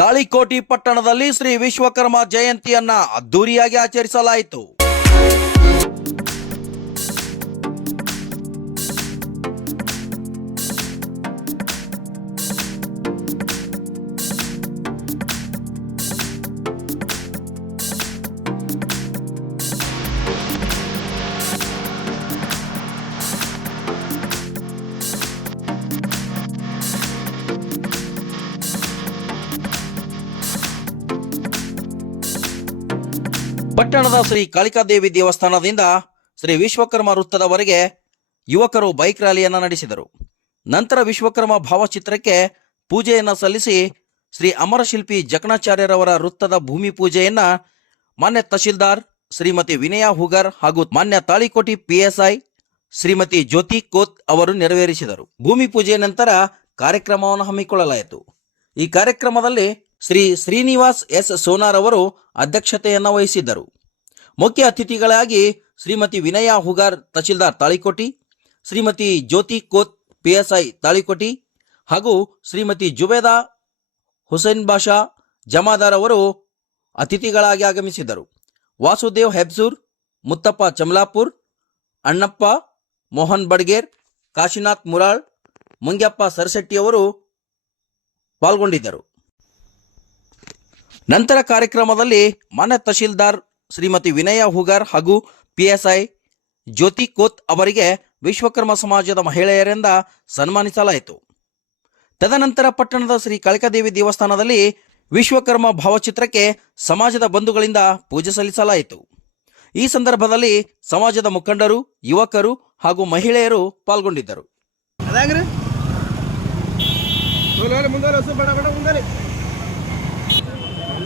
ತಾಳಿಕೋಟಿ ಪಟ್ಟಣದಲ್ಲಿ ಶ್ರೀ ವಿಶ್ವಕರ್ಮ ಜಯಂತಿಯನ್ನ ಅದ್ದೂರಿಯಾಗಿ ಆಚರಿಸಲಾಯಿತು. ಪಟ್ಟಣದ ಶ್ರೀ ಕಾಳಿಕಾದೇವಿ ದೇವಸ್ಥಾನದಿಂದ ಶ್ರೀ ವಿಶ್ವಕರ್ಮ ವೃತ್ತದವರೆಗೆ ಯುವಕರು ಬೈಕ್ ರ್ಯಾಲಿಯನ್ನು ನಡೆಸಿದರು. ನಂತರ ವಿಶ್ವಕರ್ಮ ಭಾವಚಿತ್ರಕ್ಕೆ ಪೂಜೆಯನ್ನು ಸಲ್ಲಿಸಿ ಶ್ರೀ ಅಮರಶಿಲ್ಪಿ ಜಕಣಾಚಾರ್ಯರವರ ವೃತ್ತದ ಭೂಮಿ ಪೂಜೆಯನ್ನ ಮಾನ್ಯ ತಹಶೀಲ್ದಾರ್ ಶ್ರೀಮತಿ ವಿನಯ ಹುಗರ್ ಹಾಗೂ ಮಾನ್ಯ ತಾಳಿಕೋಟಿ ಪಿಎಸ್ಐ ಶ್ರೀಮತಿ ಜ್ಯೋತಿ ಕೋತ್ ಅವರು ನೆರವೇರಿಸಿದರು. ಭೂಮಿ ಪೂಜೆಯ ನಂತರ ಕಾರ್ಯಕ್ರಮವನ್ನು ಹಮ್ಮಿಕೊಳ್ಳಲಾಯಿತು. ಈ ಕಾರ್ಯಕ್ರಮದಲ್ಲಿ ಶ್ರೀ ಶ್ರೀನಿವಾಸ್ ಎಸ್ ಸೋನಾರ್ ಅವರು ಅಧ್ಯಕ್ಷತೆಯನ್ನು ವಹಿಸಿದ್ದರು. ಮುಖ್ಯ ಅತಿಥಿಗಳಾಗಿ ಶ್ರೀಮತಿ ವಿನಯ ಹುಗಾರ್ ತಹಶೀಲ್ದಾರ್ ತಾಳಿಕೋಟಿ ಶ್ರೀಮತಿ ಜ್ಯೋತಿ ಕೋತ್ ಪಿಎಸ್ಐ ತಾಳಿಕೋಟಿ ಹಾಗೂ ಶ್ರೀಮತಿ ಜುಬೇದಾ ಹುಸೇನ್ ಬಾಷಾ ಜಮಾದಾರ್ ಅವರು ಅತಿಥಿಗಳಾಗಿ ಆಗಮಿಸಿದ್ದರು. ವಾಸುದೇವ್ ಹೆಬ್ಸೂರ್, ಮುತ್ತಪ್ಪ ಚಮಲಾಪುರ್, ಅಣ್ಣಪ್ಪ ಮೋಹನ್ ಬಡ್ಗೇರ್, ಕಾಶಿನಾಥ್ ಮುರಾಳ್, ಮುಂಗ್ಯಪ್ಪ ಸರಶೆಟ್ಟಿಯವರು ಪಾಲ್ಗೊಂಡಿದ್ದರು. ನಂತರ ಕಾರ್ಯಕ್ರಮದಲ್ಲಿ ಮಾನ್ಯ ತಹಶೀಲ್ದಾರ್ ಶ್ರೀಮತಿ ವಿನಯ ಹುಗಾರ್ ಹಾಗೂ ಪಿಎಸ್ಐ ಜ್ಯೋತಿ ಕೋತ್ ಅವರಿಗೆ ವಿಶ್ವಕರ್ಮ ಸಮಾಜದ ಮಹಿಳೆಯರಿಂದ ಸನ್ಮಾನಿಸಲಾಯಿತು. ತದನಂತರ ಪಟ್ಟಣದ ಶ್ರೀ ಕಳಕದೇವಿ ದೇವಸ್ಥಾನದಲ್ಲಿ ವಿಶ್ವಕರ್ಮ ಭಾವಚಿತ್ರಕ್ಕೆ ಸಮಾಜದ ಬಂಧುಗಳಿಂದ ಪೂಜೆ ಸಲ್ಲಿಸಲಾಯಿತು. ಈ ಸಂದರ್ಭದಲ್ಲಿ ಸಮಾಜದ ಮುಖಂಡರು, ಯುವಕರು ಹಾಗೂ ಮಹಿಳೆಯರು ಪಾಲ್ಗೊಂಡಿದ್ದರು.